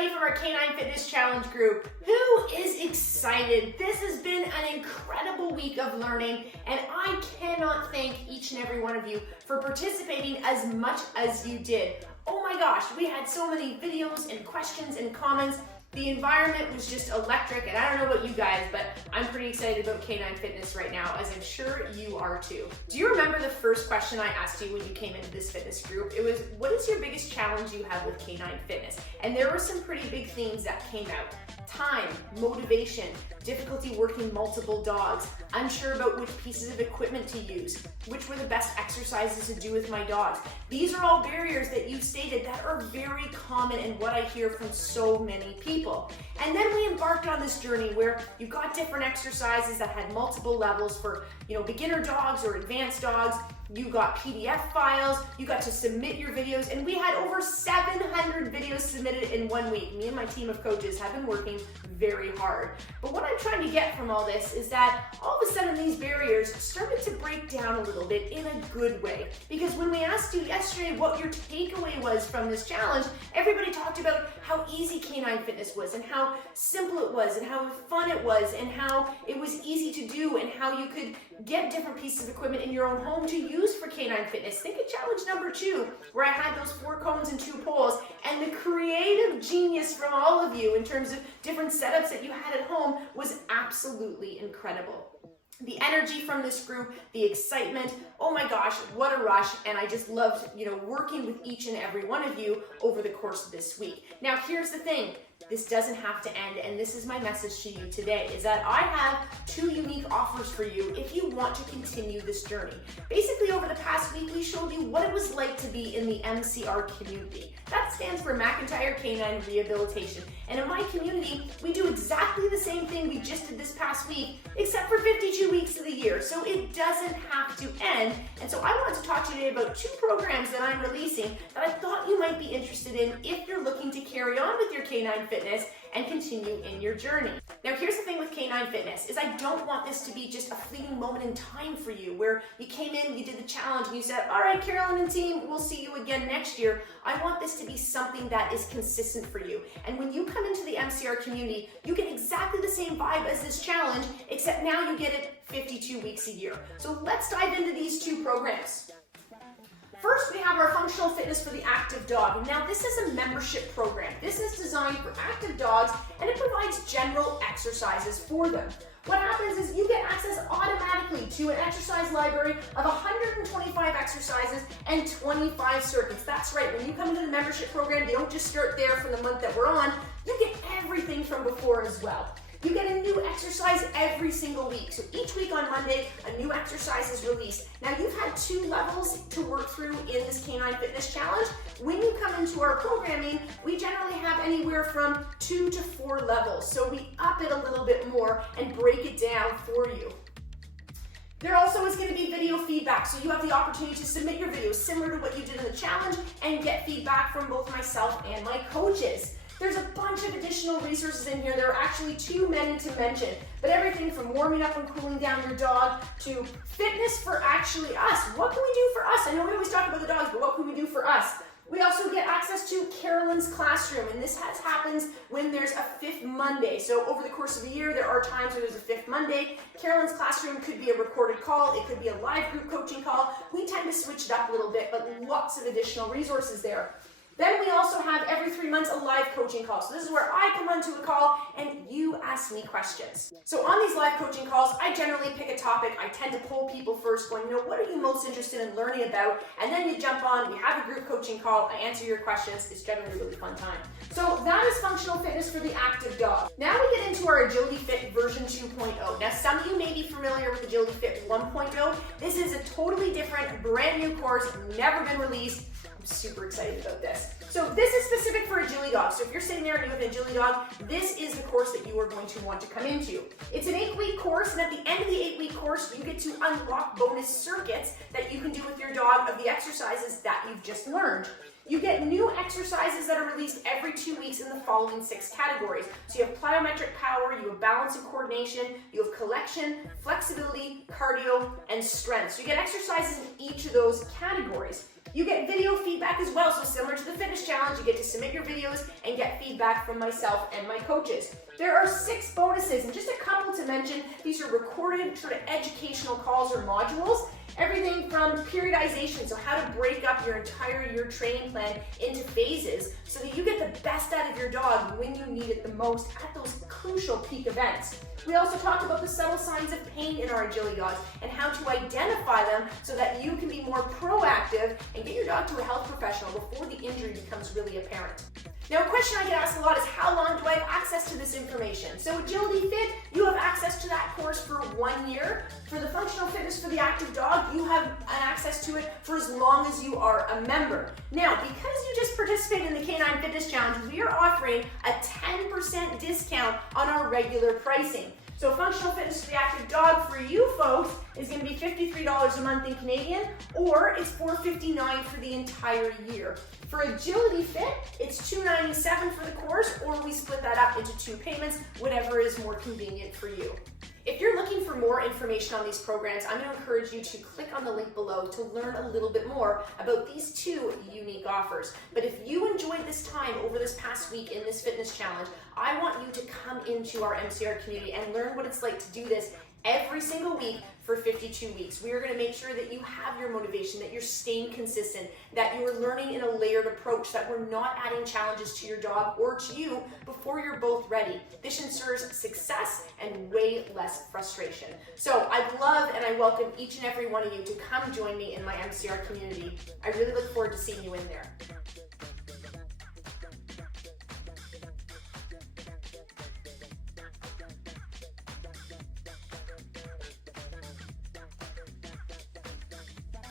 everybody from our Canine Fitness Challenge group. Who is excited? This has been an incredible week of learning, and I cannot thank each and every one of you for participating as much as you did. Oh my gosh, we had so many videos and questions and comments. The environment was just electric, and I don't know about you guys, but I'm pretty excited about Canine Fitness right now, as I'm sure you are too. Do you remember the first question I asked you when you came into this fitness group? It was, what is your biggest challenge you have with Canine Fitness? And there were some pretty big themes that came out. Time, motivation, difficulty working multiple dogs, unsure about which pieces of equipment to use, which were the best exercises to do with my dogs. These are all barriers that you stated that are very common and what I hear from so many people. And then we embarked on this journey where you got different exercises that had multiple levels for, beginner dogs or advanced dogs. You got PDF files, you got to submit your videos, and we had over 700 videos submitted in 1 week. Me and my team of coaches have been working very hard. But what I'm trying to get from all this is that all of a sudden these barriers started to break down a little bit in a good way. Because when we asked you yesterday what your takeaway was from this challenge, everybody talked about how easy Canine Fitness was and how simple it was and how fun it was and how it was easy to do and how you could get different pieces of equipment in your own home to use for Canine Fitness. Think of challenge number 2, where I had those 4 cones and 2 poles, and the creative genius from all of you in terms of different setups that you had at home was absolutely incredible. The energy from this group, the excitement, oh my gosh, what a rush, and I just loved, working with each and every one of you over the course of this week. Now, here's the thing. This doesn't have to end, and this is my message to you today, is that I have 2 unique offers for you if you want to continue this journey. Basically, over the past week, we showed you what it was like to be in the MCR community. That stands for McIntyre Canine Rehabilitation. And in my community, we do exactly the same thing we just did this past week, except for 52 weeks of the year. So it doesn't have to end. And so I wanted to talk to you today about 2 programs that I'm releasing that I thought you might be interested in if you're looking to carry on with your Canine Fitness and continue in your journey. Now, here's the thing with Canine Fitness, is I don't want this to be just a fleeting moment in time for you where you came in, you did the challenge, and you said, all right, Carolyn and team, we'll see you again next year. I want this to be something that is consistent for you. And when you come into the MCR community, you get exactly the same vibe as this challenge, except now you get it 52 weeks a year. So let's dive into these 2 programs. First, we have our Functional Fitness for the Active Dog. Now, this is a membership program. This is designed for active dogs, and it provides general exercises for them. What happens is you get access automatically to an exercise library of 125 exercises and 25 circuits. That's right, when you come into the membership program, you don't just start there for the month that we're on, you get everything from before as well. You get a new exercise every single week. So each week on Monday, a new exercise is released. Now, you've had 2 levels to work through in this Canine Fitness Challenge. When you come into our programming, we generally have anywhere from 2 to 4 levels. So we up it a little bit more and break it down for you. There also is going to be video feedback, so you have the opportunity to submit your videos similar to what you did in the challenge and get feedback from both myself and my coaches. There's a bunch of additional resources in here. There are actually too many to mention, but everything from warming up and cooling down your dog to fitness for actually us. What can we do for us? I know we always talk about the dogs, but what can we do for us? We also get access to Carolyn's Classroom, and this happens when there's a 5th Monday. So over the course of the year, there are times where there's a 5th Monday. Carolyn's Classroom could be a recorded call. It could be a live group coaching call. We tend to switch it up a little bit, but lots of additional resources there. Then we also have every 3 months a live coaching call. So this is where I come onto a call and you ask me questions. So on these live coaching calls, I generally pick a topic. I tend to poll people first going, what are you most interested in learning about? And then you jump on, we have a group coaching call, I answer your questions. It's generally a really fun time. So that is Functional Fitness for the Active Dog. Now we get into our Agility Fit version 2.0. Now, some of you may be familiar with Agility Fit 1.0. This is a totally different, brand new course, never been released. I'm super excited about this. So this is specific for agility dogs. So if you're sitting there and you have an agility dog, this is the course that you are going to want to come into. It's an 8-week course, and at the end of the 8-week course, you get to unlock bonus circuits that you can do with your dog of the exercises that you've just learned. You get new exercises that are released every 2 weeks in the following 6 categories. So you have plyometric power, you have balance and coordination, you have collection, flexibility, cardio, and strength. So you get exercises in each of those categories. You get video feedback as well, so similar to the fitness challenge, you get to submit your videos and get feedback from myself and my coaches. There are 6 bonuses, and just a couple to mention. These are recorded sort of educational calls or modules. Everything from periodization, so how to break up your entire year training plan into phases so that you get the best out of your dog when you need it the most at those crucial peak events. We also talked about the subtle signs of pain in our agility dogs and how to identify them so that you can be more proactive and get your dog to a health professional before the injury becomes really apparent. Now, a question I get asked a lot is, how long do I have access to this information? So Agility Fit, you have access to that course for 1 year. For the Functional Fitness for the Active Dog, you have access to it for as long as you are a member. Now, because you just participated in the Canine Fitness Challenge, we are offering a 10% discount on our regular pricing. So Functional Fitness for the Active Dog for you folks is going to be $53 a month in Canadian, or it's $459 for the entire year. For Agility Fit, it's $297 for the course, or we split that up into 2 payments, whatever is more convenient for you. If you're looking for more information on these programs, I'm going to encourage you to click on the link below to learn a little bit more about these 2 unique offers. But if you enjoyed this time over this past week in this fitness challenge, I want you to come into our MCR community and learn what it's like to do this every single week for 52 weeks. We are going to make sure that you have your motivation, that you're staying consistent, that you're learning in a layered approach, that we're not adding challenges to your dog or to you before you're both ready. This ensures success and way less frustration. So I'd love and I welcome each and every one of you to come join me in my MCR community. I really look forward to seeing you in there.